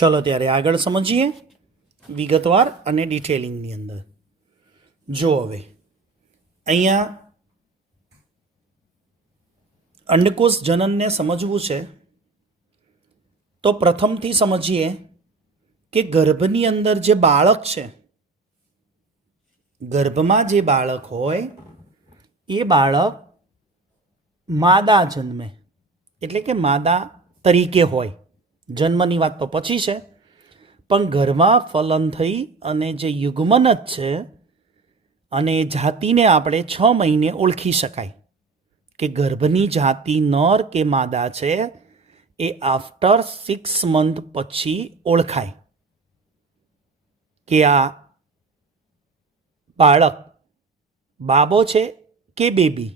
चलो त्यारे आगळ समझीए विगतवार अने डिटेलिंगनी अंदर। जो हवे अहींया अंडकोष जनन ने समझवू छे तो प्रथमथी समझीए कि गर्भनी अंदर जे बाळक छे, गर्भमां जे बाळक होय ए बाळक मादा जन्मे एटले के मादा तरीके होय। जन्मनी वात तो पछी छे, पण घरमां फलन थई अने जे युग्मन ज छे अने जातिने आपणे 6 महीने ओळखी शकाय कि गर्भनी जाति नर के मादा छे ए आफ्टर 6 मंथ पछी ओळखाय कि आ बाळक बाबो छे के बेबी।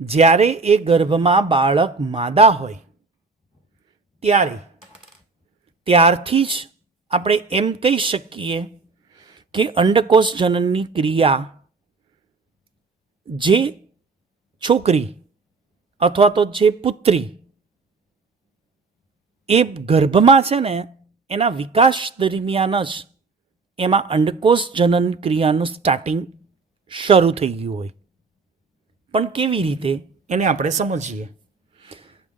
ज्यारे ए गर्भमां बाळक मादा होय त्यारथी ज આપણે એમ કહી શકીએ કે અંડકોષ જનનની ક્રિયા જે છોકરી અથવા તો જે પુત્રી એ ગર્ભમાં છે ને એના વિકાસ દરમિયાન જ એમાં અંડકોષ જનન ક્રિયાનું સ્ટાર્ટિંગ શરૂ થઈ ગયું હોય। પણ કેવી રીતે એને આપણે સમજીએ।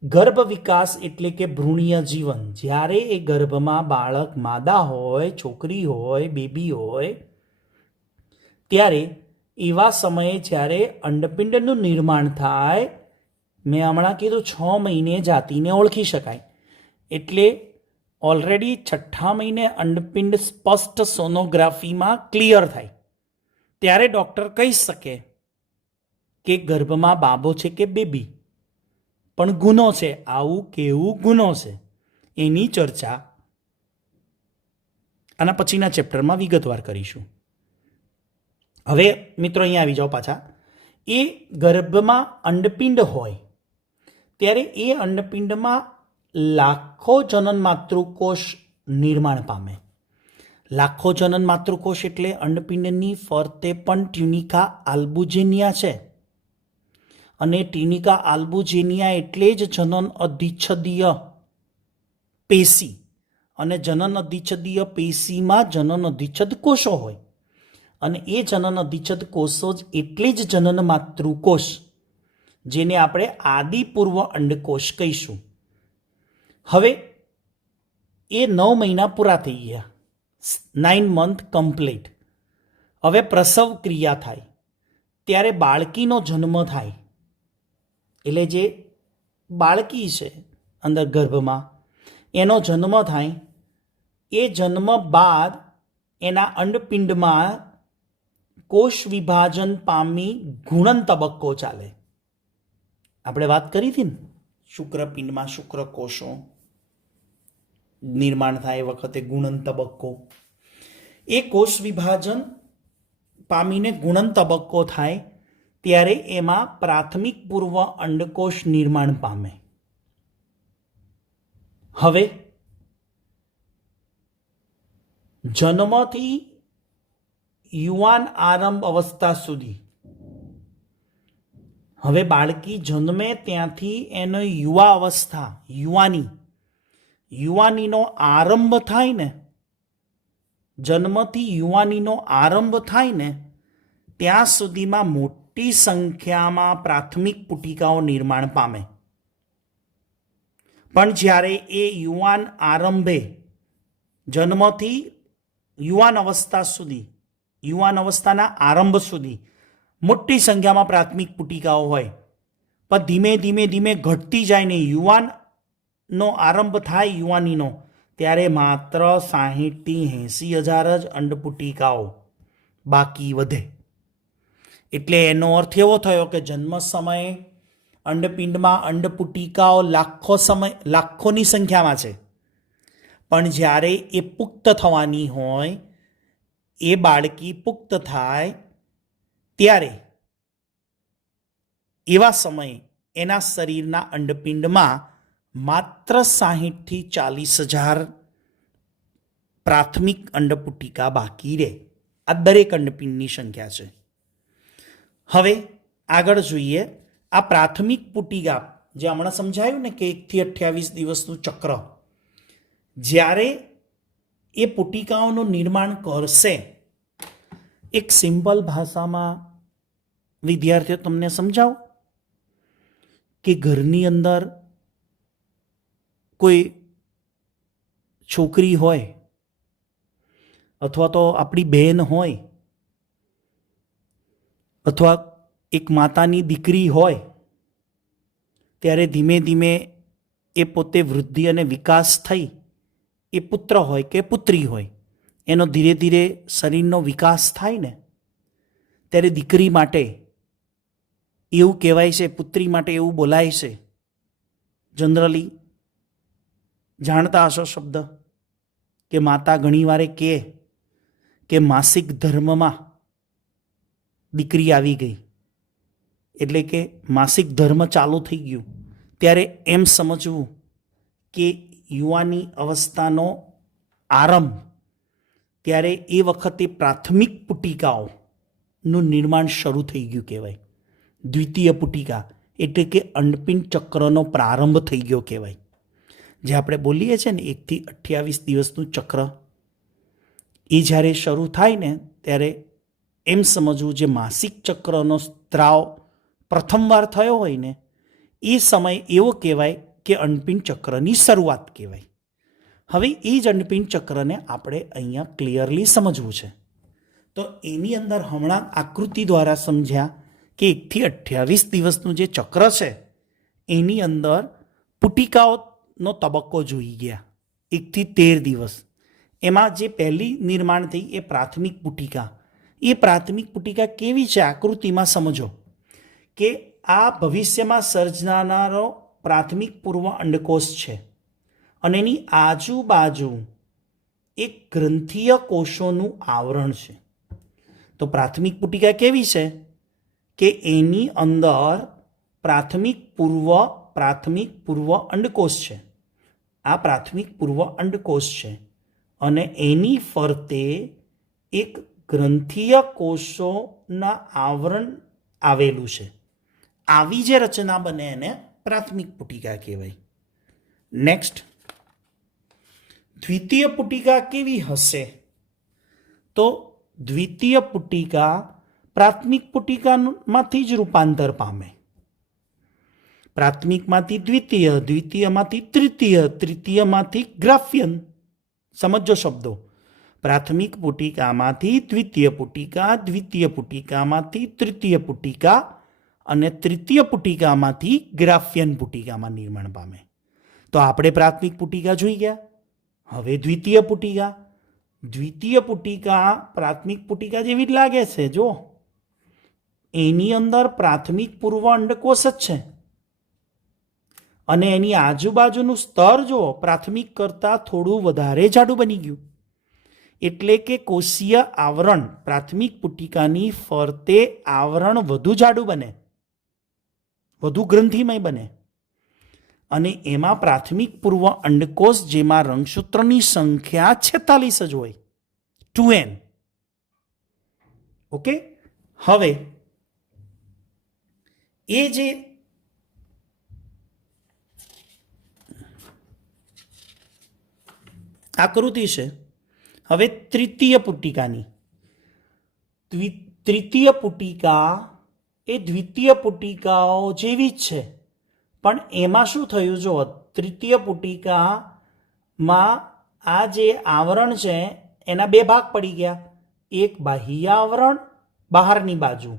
गर्भ विकास एटले के भ्रूणीय जीवन, ज्यारे ए गर्भमां बाळक मादा होय, छोकरी होय, बेबी होय त्यारे एवा समये ज्यारे अंडपिंडनुं निर्माण थाय, मैं हमणां कीधुं 6 महीने जातिने ओळखी शकाय एटले ऑलरेडी 6ठा महीने अंडपिंड स्पष्ट सोनोग्राफीमां क्लियर थाय त्यारे डॉक्टर कही शके के गर्भमां बाबो छे के बेबी। पण गुनो छे, आवुं केवुं गुनो छे एनी चर्चा आना पछीना चेप्टरमां विगतवार करीशुं। हवे मित्रों अहींया आवी जाओ पाछा। ए गर्भमां अंडपिंड होय त्यारे ए अंडपिंडमां लाखो जनन मातृकोष निर्माण पामे। लाखो जनन मातृकोष एटले अंडपिंडनी फरते पण ट्यूनिका आल्बुजिनिया छे अने ट्यूनिका आल्बुजिनिया एटले ज जनन अधिच्छदीय पेशी अने जनन अधिच्छदीय पेशीमां जनन अधिच्छद कोषो होय अने ए जनन अधिच्छद कोषो ज एटले ज जनन मातृकोष जेने आपणे आदिपूर्व अंडकोष कहीशुं। हवे ए 9 महीना पूरा थई गया, 9 मंथ कम्प्लीट। हवे प्रसव क्रिया थाय त्यारे बाळकीनो जन्म थाय એટલે જે બાળકી છે અંદર ગર્ભમાં એનો જન્મ થાય। એ જન્મ બાદ એના અંડપિંડમાં કોષ વિભાજન પામી ગુણન તબક્કો ચાલે। આપણે વાત કરી હતી ને શુક્રપિંડમાં શુક્રકોષો નિર્માણ થાય વખતે ગુણન તબક્કો। એ કોષ વિભાજન પામીને ગુણન તબક્કો થાય त्यारे एमां प्राथमिक पूर्व अंडकोष निर्माण पामे। हवे जन्मथी युवान आरंभ अवस्था सुधी, हवे बाळकी जन्मे त्यांथी एनो युवा अवस्था युवानीनो आरंभ थाय ने, जन्मथी युवानीनो आरंभ थाय ने त्यां सुधीमां मोटी संख्या में प्राथमिक पुटिकाओ निर्माण पामे। पण ज्यारे ए युवान आरंभे जन्मथी युवान अवस्था सुधी, युवान अवस्थाना आरंभ सुधी मोटी संख्या में प्राथमिक पुटिकाओ होय पण धीमे धीमे धीमे घटती जाय ने युवाननो आरंभ थाय युवानीनो त्यारे मात्र 60 થી 80 हज़ार ज अंडपुटिकाओ बाकी वधे। એટલે એનો અર્થ એવો થયો કે જન્મ સમયે અંડપિંડમાં અંડપુટિકાઓ લાખોની સંખ્યામાં છે, પણ જ્યારે એ પુખ્ત થવાની હોય એ બાળકી પુખ્ત થાય ત્યારે એવા સમયે એના શરીરના અંડપિંડમાં માત્ર 60 થી 40 હજાર પ્રાથમિક અંડપુટિકા બાકી રહે। આ દરેક અંડપિંડની સંખ્યા છે। हवे आगळ जोईए आ प्राथमिक पुटिका जे हमणां समझायुं ने कि 1 થી 28 दिवसनुं चक्र જ્યારે એ પુટિકાઓનું નિર્માણ કરશે, એક સિમ્પલ ભાષામાં વિદ્યાર્થીઓ તમને સમજાવો કે ઘરની અંદર કોઈ છોકરી હોય અથવા તો આપણી બહેન હોય અથવા એક માતાની દીકરી હોય, ત્યારે ધીમે ધીમે એ પોતે વૃદ્ધિ અને વિકાસ થઈ એ પુત્ર હોય કે પુત્રી હોય, એનો ધીરે ધીરે શરીરનો વિકાસ થાય ને, ત્યારે દીકરી માટે એવું કહેવાય છે, પુત્રી માટે એવું બોલાય છે, જનરલી જાણતા હશો શબ્દ કે માતા ઘણીવારે કહે કે માસિક ધર્મમાં દીકરી આવી ગઈ, એટલે કે માસિક ધર્મ ચાલુ થઈ ગયું. ત્યારે એમ સમજવું કે યુવાની અવસ્થાનો આરંભ, ત્યારે એ વખતે પ્રાથમિક પુટિકાઓનું નિર્માણ શરૂ થઈ ગયું કહેવાય. દ્વિતીય પુટિકા એટલે કે અંડપિંડ ચક્રનો પ્રારંભ થઈ ગયો કહેવાય. જે આપણે બોલીએ છીએ ને 1 થી 28 દિવસનું ચક્ર, એ જ્યારે શરૂ થાય ને ત્યારે એમ સમજવું જે માસિક ચક્રનો સ્ત્રાવ પ્રથમવાર થયો હોય ને એ સમય એવો કહેવાય કે અંડપિંડ ચક્રની શરૂઆત કહેવાય. હવે એ જ અંડપિંડ ચક્રને આપણે અહીંયા ક્લિયરલી સમજવું છે. તો એની અંદર હમણાં આકૃતિ દ્વારા સમજ્યા કે 1 થી 28 દિવસનું જે ચક્ર છે એની અંદર પુટિકાઓનો તબક્કો જોઈ ગયા. 1 થી 13 દિવસ એમાં જે પહેલી નિર્માણ થઈ એ પ્રાથમિક પુટિકા. એ પ્રાથમિક પુટિકા કેવી છે આકૃતિમાં સમજો કે આ ભવિષ્યમાં સર્જનારો પ્રાથમિક પૂર્વ અંડકોષ છે અને એની આજુબાજુ એક ગ્રંથીય કોષોનું આવરણ છે. તો પ્રાથમિક પુટિકા કેવી છે કે એની અંદર પ્રાથમિક પૂર્વ અંડકોષ છે. આ પ્રાથમિક પૂર્વ અંડકોષ છે અને એની ફરતે એક ગ્રંથીય કોષોના આવરણ આવેલું છે. આવી જે રચના બને એને પ્રાથમિક પુટિકા કહેવાય. નેક્સ્ટ, દ્વિતીય પુટિકા કેવી હશે? તો દ્વિતીય પુટિકા પ્રાથમિક પુટિકામાંથી જ રૂપાંતર પામે. પ્રાથમિકમાંથી દ્વિતીય, દ્વિતીયમાંથી તૃતીય, તૃતીયમાંથી ગ્રાફ્યન. સમજો શબ્દો. પ્રાથમિક પુટિકામાંથી દ્વિતીય પુટિકા, દ્વિતીય પુટિકામાંથી તૃતીય પુટિકા અને તૃતીય પુટિકામાંથી ગ્રાફ્યન પુટિકામાં નિર્માણ પામે. તો આપણે પ્રાથમિક પુટિકા જોઈ ગયા. હવે દ્વિતીય પુટિકા. દ્વિતીય પુટિકા પ્રાથમિક પુટિકા જેવી જ લાગે છે. જો એની અંદર પ્રાથમિક પૂર્વ અંડકોષ જ છે અને એની આજુબાજુનું સ્તર જો પ્રાથમિક કરતાં થોડું વધારે જાડું બની ગયું. એટલે કે કોષીય આવરણ પ્રાથમિક પુટિકાની ફરતે આવરણ વધુ જાડું બને, વધુ ગ્રંથિમય બને અને એમાં પ્રાથમિક પૂર્વ અંડકોષ જેમાં રંગસૂત્રની સંખ્યા 46 જ હોય, 2n. ઓકે. હવે એ જે આકૃતિ છે હવે તૃતીય પુટિકાની, તૃતીય પુટિકા એ દ્વિતીય પુટિકાઓ જેવી જ છે, પણ એમાં શું થયું? જો તૃતીય પુટિકામાં આ જે આવરણ છે એના બે ભાગ પડી ગયા. એક બાહ્ય આવરણ બહારની બાજુ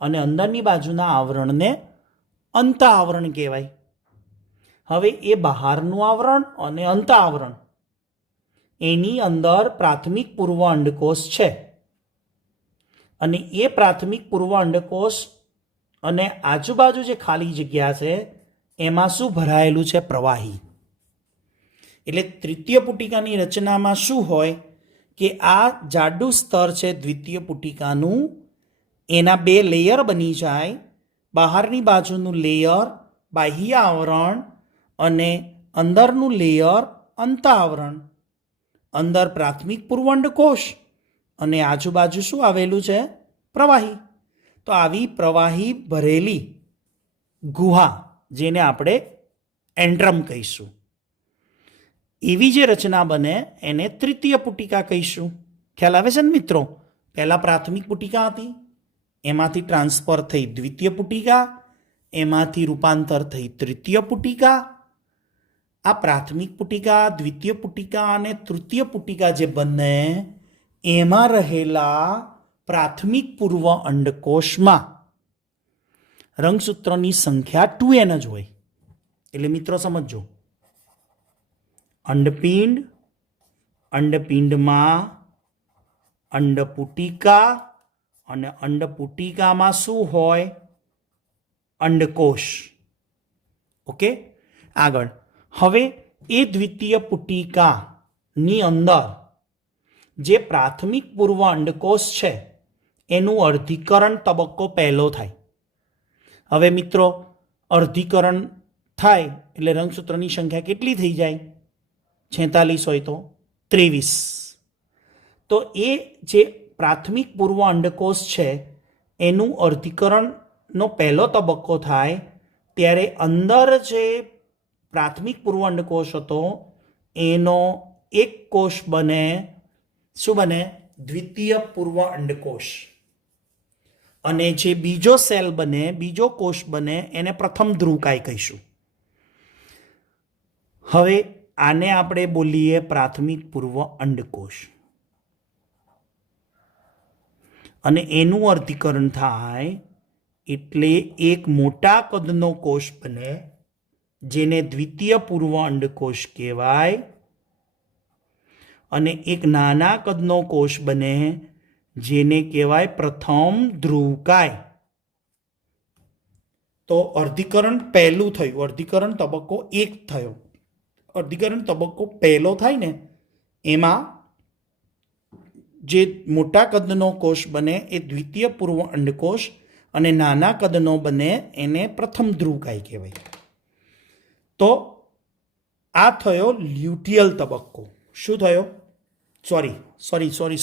અને અંદરની બાજુના આવરણને અંત આવરણ કહેવાય. હવે એ બહારનું આવરણ અને અંત આવરણ એની અંદર પ્રાથમિક પૂર્વ અંડકોષ છે અને એ પ્રાથમિક પૂર્વ અંડકોષ અને આજુબાજુ જે ખાલી જગ્યા છે એમાં શું ભરાયેલું છે? પ્રવાહી. એટલે તૃતીય પુટિકાની રચનામાં શું હોય કે આ જાડું સ્તર છે દ્વિતીય પુટિકાનું, એના બે લેયર બની જાય. બહારની બાજુનું લેયર બાહ્ય આવરણ અને અંદરનું લેયર અંત આવરણ. અંદર પ્રાથમિક પૂર્વ અંડકોષ અને આજુબાજુ શું આવેલું છે? પ્રવાહી. તો આવી પ્રવાહી ભરેલી ગુહા, જેને આપણે એન્ટ્રમ કહીશું, એવી જે રચના બને એને તૃતીય પુટિકા કહીશું. ખ્યાલ આવે છે ને મિત્રો? પહેલાં પ્રાથમિક પુટિકા હતી, એમાંથી ટ્રાન્સફર થઈ દ્વિતીય પુટિકા, એમાંથી રૂપાંતર થઈ તૃતીય પુટિકા. આ પ્રાથમિક પુટિકા, દ્વિતીય પુટિકા અને તૃતીય પુટિકા જે બને એમાં રહેલા પ્રાથમિક પૂર્વ અંડકોષમાં રંગસૂત્રોની સંખ્યા 2n જ હોય. એટલે મિત્રો સમજો, અંડપિંડ, અંડપિંડમાં અંડપુટિકા અને અંડપુટિકામાં શું હોય? અંડકોષ. ઓકે, આગળ. હવે એ દ્વિતીય પુટિકાની અંદર જે પ્રાથમિક પૂર્વ અંડકોષ છે એનું અર્ધીકરણ તબક્કો પહેલો થાય. હવે મિત્રો, અર્ધીકરણ થાય એટલે રંગસૂત્રની સંખ્યા કેટલી થઈ જાય? 46 હોય તો 23. તો એ જે પ્રાથમિક પૂર્વ અંડકોષ છે એનું અર્ધીકરણનો પહેલો તબક્કો થાય ત્યારે અંદર જે પ્રાથમિક પૂર્વ અંડકોષ હતો એનો એક કોષ બને, શું બને? દ્વિતીય પૂર્વ અંડકોષ. અને જે બીજો સેલ બને, બીજો કોષ બને એને પ્રથમ ધ્રુવકાય કહીશું. હવે આને આપણે બોલીએ પ્રાથમિક પૂર્વ અંડકોષ. અને એનું અર્ધીકરણ થાય એટલે એક મોટા કદનો કોષ બને જેને દ્વિતીય પૂર્વ અંડકોષ કહેવાય, અને એક નાના કદનો કોષ બને જેને કહેવાય પ્રથમ ધ્રુવકાય. તો અર્ધીકરણ પહેલું થયું, અર્ધીકરણ તબક્કો 1 થયો. અર્ધીકરણ તબક્કો પહેલો થાય ને એમાં જે મોટા કદનો કોષ બને એ દ્વિતીય પૂર્વ અંડકોષ અને નાના કદનો બને એને પ્રથમ ધ્રુવકાય કહેવાય. તો આ થયો લ્યુટિયલ તબક્કો. શું થયો?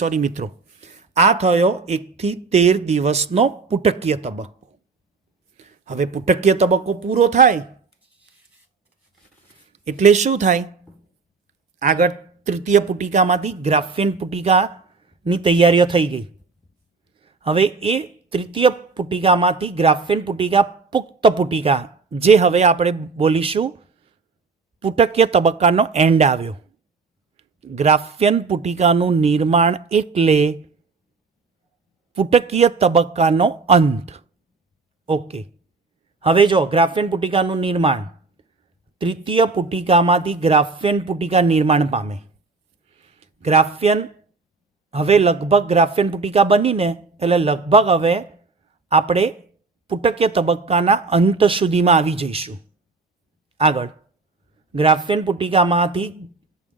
સોરી મિત્રો, આ થયો 1 થી 13 દિવસનો પુટકીય તબક્કો. હવે પુટકીય તબક્કો પૂરો થાય એટલે શું થાય? આગળ તૃતીય પુટિકામાંથી ગ્રાફિયન પુટિકાની તૈયારીઓ થઈ ગઈ. હવે એ તૃતીય પુટિકામાંથી ગ્રાફિયન પુટિકા, પુખ્ત પુટિકા, જે હવે આપણે બોલીશું પુટકીય તબક્કાનો એન્ડ આવ્યો. ગ્રાફિયન પુટિકાનું નિર્માણ એટલે પુટકીય તબક્કાનો અંત. ઓકે, હવે જો ગ્રાફિયન પુટિકાનું નિર્માણ, તૃતીય પુટિકામાંથી ગ્રાફિયન પુટિકા નિર્માણ પામે. ગ્રાફિયન હવે લગભગ ગ્રાફિયન પુટિકા બનીને એટલે લગભગ હવે આપણે પુટકીય તબક્કાના અંત સુધીમાં આવી જઈશું. આગળ ગ્રાફિયન પુટિકામાંથી,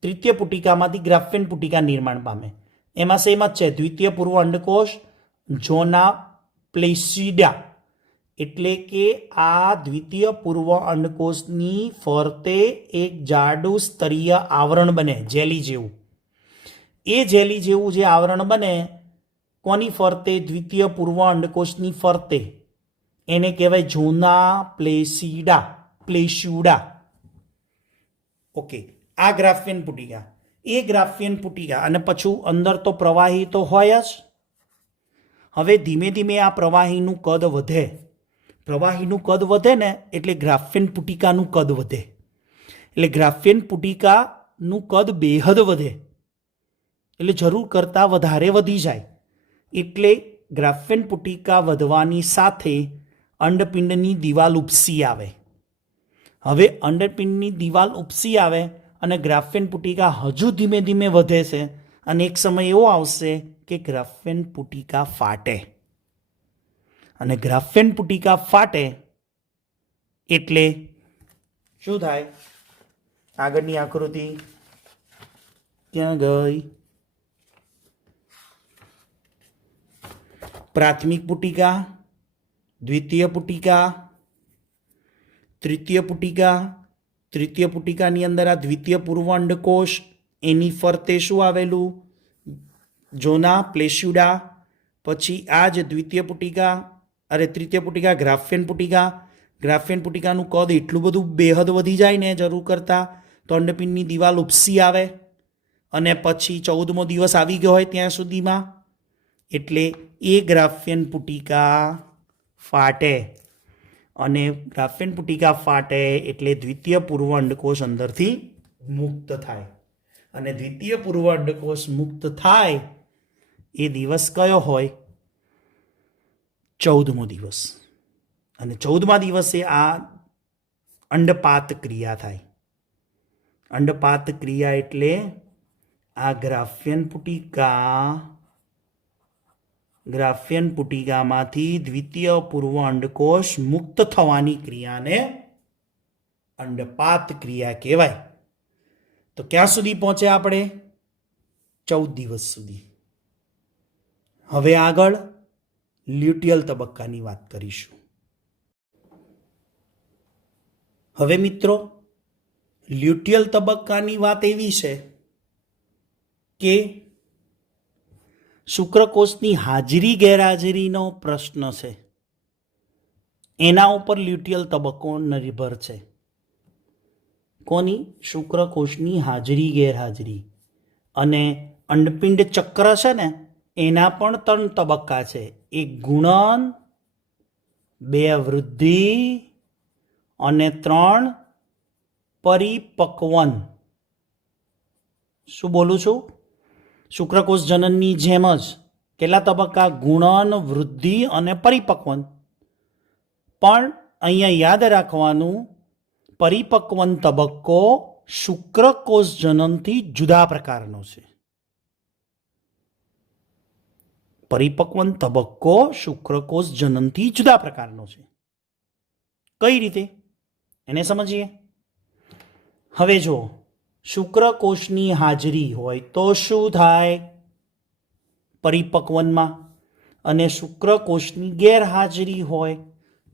તૃતીય પુટિકામાંથી ગ્રાફિયન પુટિકા નિર્માણ પામે. એમાં સેમ જ છે, દ્વિતીય પૂર્વ અંડકોષ, ઝોના પ્લેસિડા. એટલે કે આ દ્વિતીય પૂર્વ અંડકોષની ફરતે એક જાડું સ્તરીય આવરણ બને, જેલી જેવું. એ જેલી જેવું જે આવરણ બને કોની ફરતે? દ્વિતીય પૂર્વ અંડકોષની ફરતે. એને કહેવાય ઝોના પ્લેસ્યુડા. ઓકે, આ ગ્રાફિયન પુટિકા. એ ગ્રાફિયન પુટિકા અને પછી અંદર તો પ્રવાહી તો હોય જ. હવે ધીમે ધીમે આ પ્રવાહીનું કદ વધે. પ્રવાહીનું કદ વધે ને એટલે ગ્રાફિયન પુટિકાનું કદ વધે. એટલે ગ્રાફિયન પુટિકાનું કદ બેહદ વધે, એટલે જરૂર કરતાં વધારે વધી જાય. એટલે ગ્રાફિયન પુટિકા વધવાની સાથે અંડપિંડની દિવાલ ઉપસી આવે. હવે અંડપિંડની દિવાલ ઉપસી આવે અને ગ્રાફિયન પુટિકા હજુ ધીમે ધીમે વધે છે, અને એક સમય એવો આવશે કે ગ્રાફિયન પુટિકા ફાટે. અને ગ્રાફિયન પુટિકા ફાટે એટલે શું થાય? આગળની આકૃતિ ક્યાં ગઈ? પ્રાથમિક પુટિકા, દ્વિતીય પુટિકા, તૃતીય પુટિકા. તૃતીય પુટિકાની અંદર આ દ્વિતીય પૂર્વ અંડકોષ, એની ફરતે શું આવેલું? ઝોના પ્લેસ્યુડા. પછી આ જ દ્વિતીય પુટિકા, તૃતીય પુટિકા, ગ્રાફિયન પુટિકા. ગ્રાફિયન પુટિકાનું કદ એટલું બધું બેહદ વધી જાય ને જરૂર કરતાં, તો અંડપિંડની દિવાલ ઉપસી આવે અને પછી 14મો દિવસ આવી ગયો હોય ત્યાં સુધીમાં એટલે એ ગ્રાફ્યન પુટિકા ફાટે અને ગ્રાફ્યન પુટિકા ફાટે એટલે દ્વિતીય પૂર્વ અંડકોષ અંદરથી મુક્ત થાય અને દ્વિતીય પૂર્વ અંડકોષ મુક્ત થાય એ દિવસ કયો હોય? 14મો દિવસ. અને 14મા દિવસે આ અંડપાત ક્રિયા થાય. અંડપાત ક્રિયા એટલે આ ગ્રાફ્યન પુટિકામાંથી દ્વિતીય પૂર્વ અંડકોષ મુક્ત થવાની ક્રિયાને અંડપાત ક્રિયા કહેવાય. તો ક્યાં સુધી પહોંચ્યા આપણે? 14 દિવસ સુધી. હવે આગળ લ્યુટિયલ તબક્કાની વાત કરીશું. હવે મિત્રો, લ્યુટિયલ તબક્કાની વાત એવી છે કે શુક્રકોષની હાજરી ગેરહાજરીનો પ્રશ્ન છે, એના ઉપર લ્યુટિયલ તબક્કો નિર્ભર છે. કોની? શુક્રકોષની હાજરી ગેરહાજરી. અને અંડપિંડ ચક્ર છે ને, એના પણ 3 તબક્કા છે. એક ગુણન, 2 વૃદ્ધિ અને 3 પરિપક્વન. શું બોલું છું? શુક્રકોષ જનનની જેમ જ કેટલા તબક્કા? ગુણન, વૃદ્ધિ અને પરિપક્વન. પણ અહીંયા યાદ રાખવાનું, પરિપક્વન તબક્કો શુક્રકોષ જનનથી જુદા પ્રકારનો છે. પરિપક્વન તબક્કો શુક્રકોષ જનનથી જુદા પ્રકારનો છે. કઈ રીતે? એને સમજીએ. હવે જો શુક્રકોષની હાજરી હોય તો શું થાય? પરિપક્વનમાં. અને શુક્રકોષની ગેરહાજરી હોય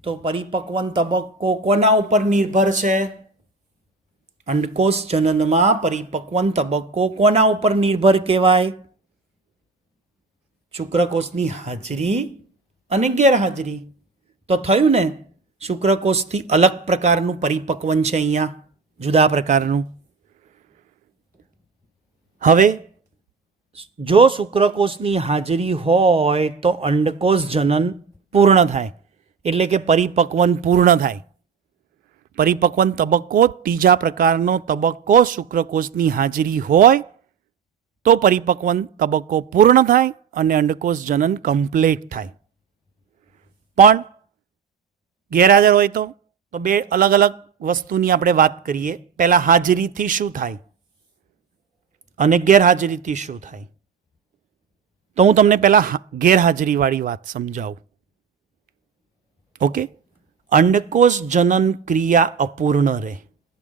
તો પરિપક્વન તબક્કો કોના ઉપર નિર્ભર છે? અંડકોષ જનનમાં પરિપક્વન તબક્કો કોના ઉપર નિર્ભર કહેવાય? શુક્રકોષની હાજરી અને ગેરહાજરી. તો થયું ને, શુક્રકોષથી અલગ પ્રકારનું પરિપક્વન છે, અહીંયા જુદા પ્રકારનું. હવે જો શુક્રકોષની હાજરી હોય તો અંડકોષ જનન પૂર્ણ થાય, એટલે કે પરિપક્વન પૂર્ણ થાય. પરિપક્વન તબક્કો ત્રીજા પ્રકારનો તબક્કો શુક્રકોષની હાજરી હોય તો પરિપક્વન તબક્કો પૂર્ણ થાય અને અંડકોષ જનન કમ્પ્લીટ થાય. પણ ગેરહાજર હોય તો 2 અલગ અલગ વસ્તુની આપણે વાત કરીએ. પહેલાં હાજરીથી શું થાય અને ગેરહાજરીથી શું થાય. તો હું તમને પહેલાં ગેરહાજરીવાળી વાત સમજાવું. ઓકે. અંડકોષ જનન ક્રિયા અપૂર્ણ રહે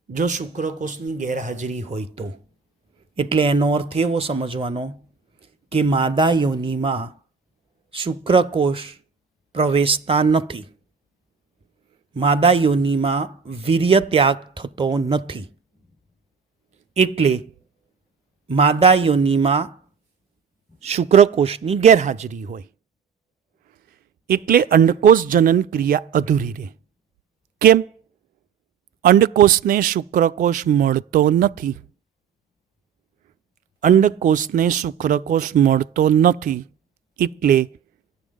જો શુક્રકોષની ગેરહાજરી હોય તો. એટલે એનો અર્થ એવો સમજવાનો કે માદા યોનિમાં શુક્રકોષ પ્રવેશતા નથી, માદા યોનિમાં વીર્ય ત્યાગ થતો નથી. એટલે માદા યોનિમાં શુક્રકોષની ગેરહાજરી હોય એટલે અંડકોષ જનન ક્રિયા અધૂરી રહે. કેમ? અંડકોષને શુક્રકોષ મળતો નથી. અંડકોષને શુક્રકોષ મળતો નથી એટલે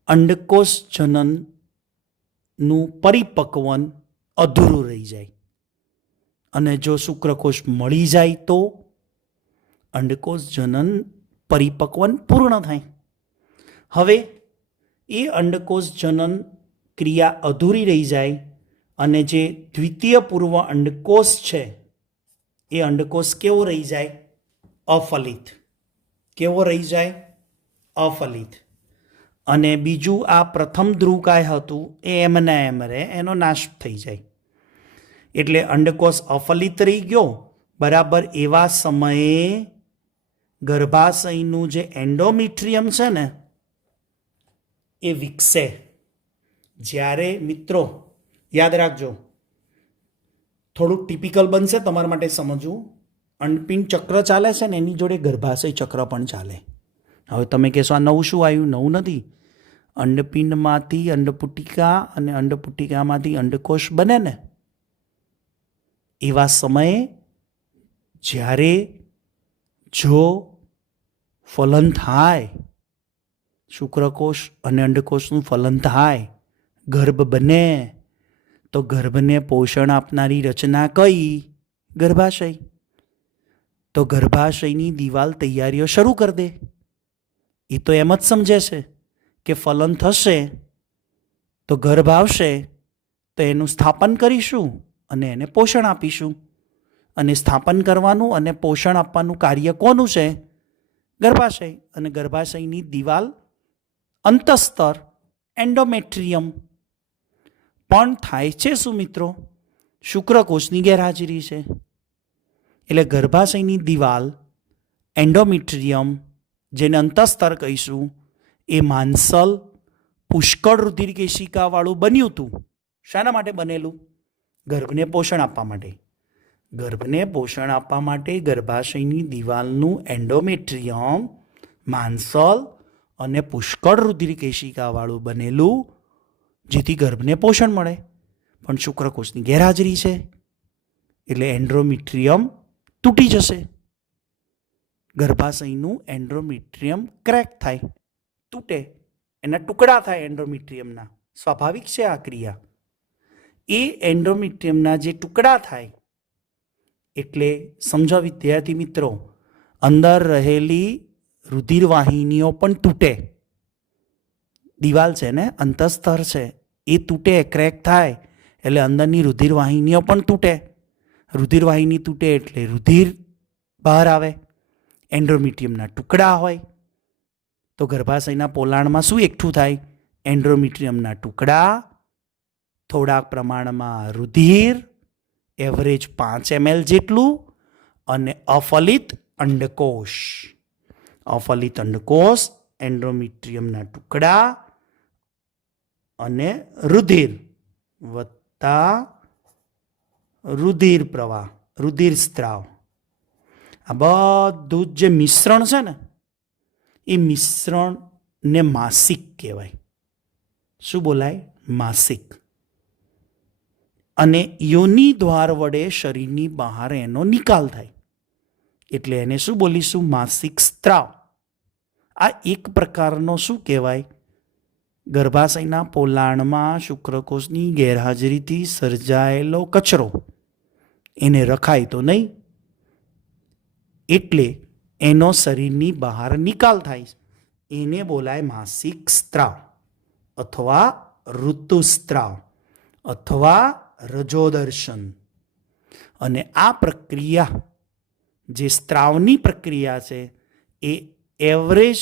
અંડકોષ જનનનું પરિપક્વન અધૂરું રહી જાય. અને જો શુક્રકોષ મળી જાય તો અંડકોષ જનન પરિપક્વન પૂર્ણ થાય. હવે એ અંડકોષ જનન ક્રિયા અધૂરી રહી જાય અને જે દ્વિતીય પૂર્વ અંડકોષ છે એ અંડકોષ કેવો રહી જાય? અફલિત. કેવો રહી જાય? અફલિત. અને બીજું આ પ્રથમ ધ્રુવકાય હતું એ એમને એમ રહે, એનો નાશ થઈ જાય. એટલે અંડકોષ અફલિત રહી ગયો. બરાબર એવા સમયે ગર્ભાશયનું જે એન્ડોમેટ્રિયમ છે ને એ વિકસે. જ્યારે મિત્રો યાદ રાખજો, થોડુંક ટિપિકલ બનશે તમારા માટે સમજવું. અંડપિંડ ચક્ર ચાલે છે ને એની જોડે ગર્ભાશય ચક્ર પણ ચાલે. હવે તમે કહેશો આ નવું શું આવ્યું? નવું નથી. અંડપિંડમાંથી અંડપુટિકા અને અંડપુટિકામાંથી અંડકોષ બને ને, એવા સમયે જ્યારે જો ફલન થાય, શુક્રકોષ અને અંડકોષનું ફલન થાય, ગર્ભ બને, તો ગર્ભને પોષણ આપનારી રચના કઈ? ગર્ભાશય. તો ગર્ભાશયની દિવાલ તૈયારીઓ શરૂ કરી દે. એ તો એમ જ સમજે છે કે ફલન થશે તો ગર્ભ આવશે તો એનું સ્થાપન કરીશું અને એને પોષણ આપીશું. અને સ્થાપન કરવાનું અને પોષણ આપવાનું કાર્ય કોનું છે? ગર્ભાશય. અને ગર્ભાશયની દિવાલ અંતસ્તર એન્ડોમેટ્રિયમ. પણ થાય છે શું મિત્રો? શુક્રકોષની ગેરહાજરી છે. એટલે ગર્ભાશયની દિવાલ એન્ડોમેટ્રિયમ, જેને અંતસ્તર કહીશું, એ માંસલ પુષ્કળ રુધિર કેશિકાવાળું બન્યું હતું. શાના માટે બનેલું? ગર્ભને પોષણ આપવા માટે. ગર્ભને પોષણ આપવા માટે ગર્ભાશયની દિવાલનું એન્ડોમેટ્રિયમ માંસલ અને પુષ્કળ રુધિર કેશિકાવાળું બનેલું, જેથી ગર્ભને પોષણ મળે. પણ શુક્રકોષની ગેરહાજરી છે એટલે એન્ડોમેટ્રિયમ તૂટી જશે. ગર્ભાશયનું એન્ડોમેટ્રિયમ ક્રેક થાય, તૂટે, એના ટુકડા થાય એન્ડોમેટ્રિયમના. સ્વાભાવિક છે આ ક્રિયા. એ એન્ડોમેટ્રિયમના જે ટુકડા થાય એટલે સમજો વિદ્યાર્થી મિત્રો, અંદર રહેલી રુધિરવાહિનીઓ પણ તૂટે. દિવાલ છે ને, અંતસ્તર છે, એ તૂટે, ક્રેક થાય એટલે અંદરની રુધિરવાહિનીઓ પણ તૂટે. રુધિરવાહિની તૂટે એટલે રુધિર બહાર આવે. એન્ડોમેટ્રિયમના ટુકડા હોય તો ગર્ભાશયના પોલાણમાં શું એકઠું થાય? એન્ડોમેટ્રિયમના ટુકડા, થોડાક પ્રમાણમાં રુધિર, એવરેજ 5 ml જેટલું, અને અફલિત અંડકોષ. અફલિત અંડકોષ, એન્ડોમેટ્રિયમના ટુકડા અને રુધિર વત્તા રુધિર પ્રવાહ, રુધિર સ્ત્રાવ. આ બધું જે મિશ્રણ છે ને, એ મિશ્રણને માસિક કહેવાય. શું બોલાય? માસિક. અને યોની દ્વાર વડે શરીરની બહાર એનો નિકાલ થાય એટલે એને શું બોલીશું? માસિક સ્ત્રાવ. આ એક પ્રકારનો શું કહેવાય? ગર્ભાશયના પોલાણમાં શુક્રકોષની ગેરહાજરીથી સર્જાયેલો કચરો. એને રખાય તો નહીં, એટલે એનો શરીરની બહાર નિકાલ થાય. એને બોલાય માસિક સ્ત્રાવ અથવા ઋતુસ્ત્રાવ અથવા રજોદર્શન. અને આ પ્રક્રિયા, જે સ્ત્રાવની પ્રક્રિયા છે, એ એવરેજ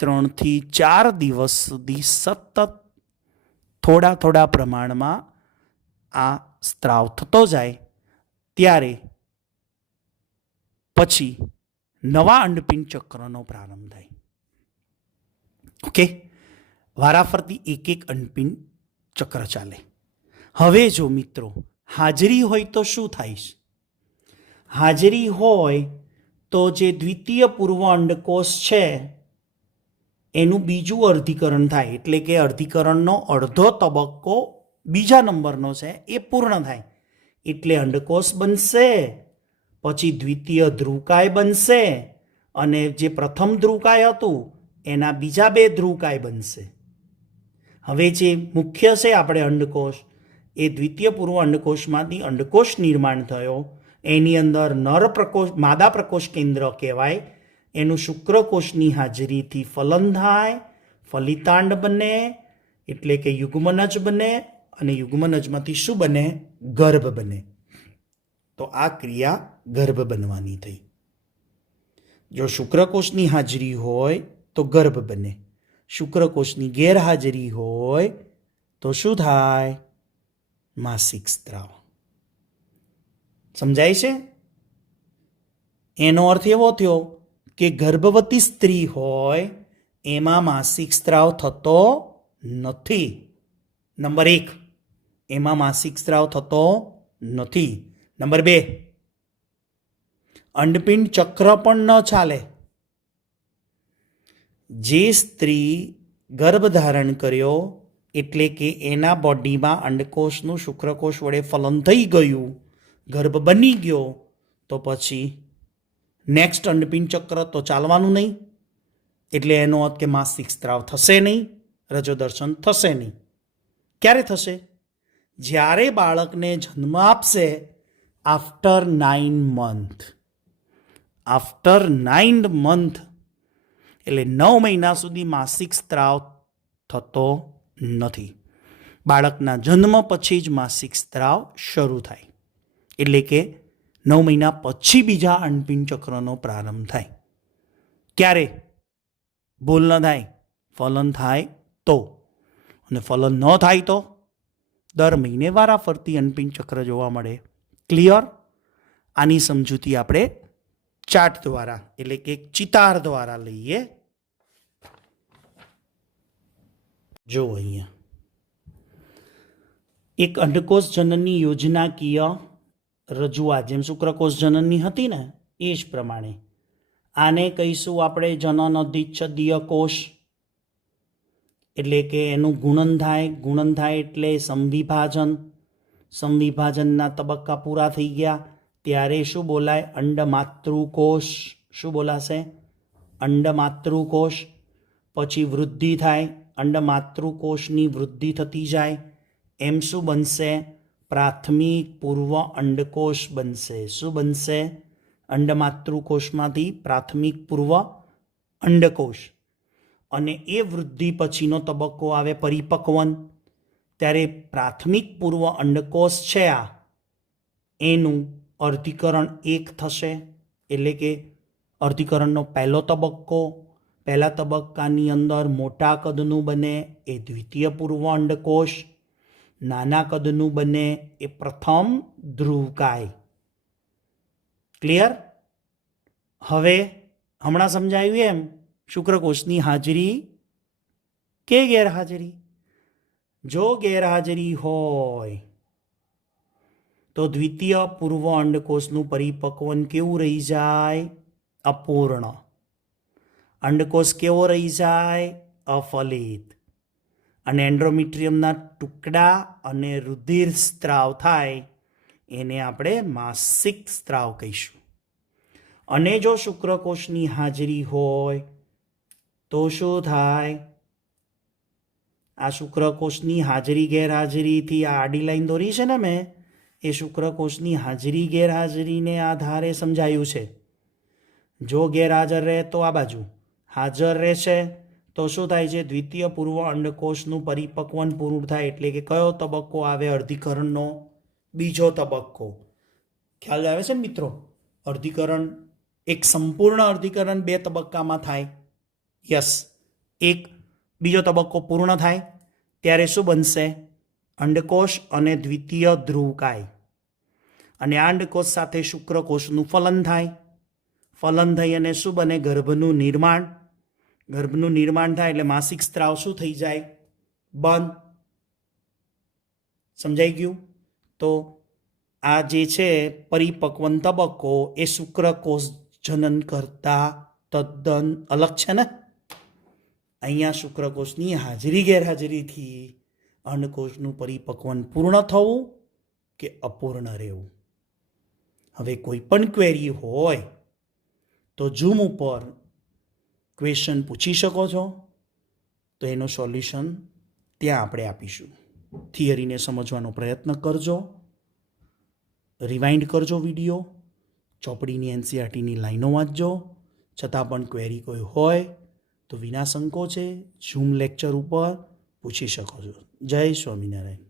3 થી 4 દિવસ સુધી સતત થોડા થોડા પ્રમાણમાં આ સ્ત્રાવ થતો જાય. ત્યારે પછી નવા અંડપિંડ ચક્રનો પ્રારંભ થાય. ઓકે, વારાફરતી એક એક અંડપિંડ ચક્ર ચાલે. હવે જો મિત્રો હાજરી હોય તો શું થાય? હાજરી હોય તો જે દ્વિતીય પૂર્વ અંડકોષ છે એનું બીજું અર્ધીકરણ થાય. એટલે કે અર્ધીકરણનો અડધો તબક્કો બીજા નંબરનો છે એ પૂર્ણ થાય. એટલે અંડકોષ બનશે, પછી દ્વિતીય ધ્રુવકાય બનશે, અને જે પ્રથમ ધ્રુવકાય હતું એના બીજા 2 ધ્રુવકાય બનશે. હવે જે મુખ્ય છે આપણે અંડકોષ, એ દ્વિતીય પૂર્વ અંડકોષમાંથી અંડકોષ નિર્માણ થયો. એની અંદર નર પ્રકોષ, માદા પ્રકોષ કેન્દ્ર કહેવાય. એનું શુક્રકોષની હાજરીથી ફલન થાય, ફલિતાંડ બને, એટલે કે યુગ્મનજ બને, અને યુગ્મનજમાંથી શું બને? ગર્ભ બને. તો આ ક્રિયા ગર્ભ બનવાની થઈ. જો શુક્રકોષની હાજરી હોય તો ગર્ભ બને, શુક્રકોષની ગેરહાજરી હોય તો શું થાય? માસિક સ્ત્રાવ. સમજાય છે? એનો અર્થ એવો થયો કે ગર્ભવતી સ્ત્રી હોય એમાં માસિક સ્ત્રાવ થતો નથી. નંબર 1, એમાં માસિક સ્ત્રાવ થતો નથી. નંબર 2, અંડપિંડ ચક્ર પણ ન ચાલે. જે સ્ત્રી ગર્ભ ધારણ કર્યો, એટલે કે એના બોડીમાં અંડકોષનું શુક્રકોષ વડે ફલન થઈ ગયું, ગર્ભ બની ગયો, તો પછી નેક્સ્ટ અંડપિંડ ચક્ર તો ચાલવાનું નહીં, એટલે એનો અર્થ કે માસિક સ્ત્રાવ થશે નહીં, રજોદર્શન થશે નહીં. ક્યારે થશે? જ્યારે બાળકને જન્મ આપશે આફ્ટર 9 મંથ. આફ્ટર 9 મંથ એટલે 9 મહિના સુધી માસિક સ્ત્રાવ થતો નથી. બાળકના જન્મ પછી જ માસિક સ્ત્રાવ શરૂ થાય, એટલે કે 9 મહિના પછી બીજા અંડપિંડ ચક્રનો પ્રારંભ થાય. ક્યારે? ભૂલ ન થાય, ફલન થાય તો. અને ફલન ન થાય તો દર મહિને વારાફરતી અંડપિંડ ચક્ર જોવા મળે. ક્લિયર? આની સમજૂતી આપણે ચાર્ટ દ્વારા એટલે કે ચિતાર દ્વારા લઈએ. જો અહીંયા એક અંડકોષ જનનની યોજનાકીય રજૂઆત જેમ શુક્રકોષ જનનની હતી ને એ જ પ્રમાણે આને કહીશું આપણે જનન અધિચ્છદીય કોષ. એટલે કે એનું ગુણન થાય. ગુણન થાય એટલે સંવિભાજન. સંવિભાજનના તબક્કા પૂરા થઈ ગયા ત્યારે શું બોલાય? અંડમાતૃકોષ. શું બોલાશે? અંડમાતૃકોષ. પછી વૃદ્ધિ થાય. અંડમાતૃકોષની વૃદ્ધિ થતી જાય એમ શું બનશે? પ્રાથમિક પૂર્વ અંડકોષ બનશે. શું બનશે? અંડમાતૃકોષમાંથી પ્રાથમિક પૂર્વ અંડકોષ. અને એ વૃદ્ધિ પછીનો તબક્કો આવે પરિપક્વન. ત્યારે પ્રાથમિક પૂર્વ અંડકોષ છે આ, એનું અર્ધીકરણ 1 થશે. એટલે કે અર્ધીકરણનો પહેલો તબક્કો, પહેલા તબક્કાની અંદર મોટા કદનું બને એ દ્વિતીય પૂર્વ અંડકોષ, નાના કદનું બને એ પ્રથમ ધ્રુવકાય. ક્લિયર? હવે હમણાં સમજાયું એમ શુક્રકોષની હાજરી કે ગેરહાજરી? જો ગેરહાજરી હોય તો દ્વિતીય પૂર્વ અંડકોષનું પરિપક્વન કેવું રહી જાય? અપૂર્ણ. અંડકોષ કેવો રહી જાય? અફલિત. અને એન્ડ્રોમેટ્રિયમના ટુકડા અને રુધિર સ્ત્રાવ થાય એને આપણે માસિક સ્ત્રાવ કહીશું. અને જો શુક્રકોષની હાજરી હોય તો શું થાય? આ શુક્રકોષની હાજરી ગેરહાજરીથી આ આડી લાઈન દોરી છે ને મેં, એ શુક્રકોષની હાજરી ગેરહાજરીને આધારે સમજાયું છે. જો ગેરહાજર રહે તો આ બાજુ, હાજર રહેશે તો શું થાય છે? દ્વિતીય પૂર્વ અંડકોષનું પરિપક્વન પૂરું થાય. એટલે કે કયો તબક્કો આવે? અર્ધીકરણનો બીજો તબક્કો. ખ્યાલ આવે છે ને મિત્રો? અર્ધીકરણ, એક સંપૂર્ણ અર્ધીકરણ 2 તબક્કામાં થાય. યસ, એક બીજો તબક્કો પૂર્ણ થાય ત્યારે શું બનશે? અંડકોષ અને દ્વિતીય ધ્રુવકાય. અને આ અંડકોષ સાથે શુક્રકોષનું ફલન થાય. ફલન થઈ અને શું બને? ગર્ભનું નિર્માણ. ગર્ભનું નિર્માણ થાય એટલે માસિક સ્ત્રાવ શું થઈ જાય? બંધ. સમજાઈ ગયું? તો આ જે છે પરિપક્વન તબક્કો એ શુક્રકોષ જનન કરતા તદ્દન અલગ છે ને. અહીંયા શુક્રકોષની હાજરી ગેરહાજરીથી અંડકોષનું પરિપક્વન પૂર્ણ થવું કે અપૂર્ણ રહેવું. હવે કોઈ પણ ક્વેરી હોય તો ઝૂમ ઉપર ક્વેશ્ચન પૂછી શકો છો, તો એનું સોલ્યુશન ત્યાં આપણે આપીશું. થિયરીને સમજવાનો પ્રયત્ન કરજો, રિવાઇન્ડ કરજો વિડીયો, ચોપડીની એનસીઆરટીની લાઈનો વાંચજો. છતાં પણ ક્વેરી કોઈ હોય તો વિના સંકોચે ઝૂમ લેક્ચર ઉપર પૂછી શકો છો. જય સ્વામિનારાયણ.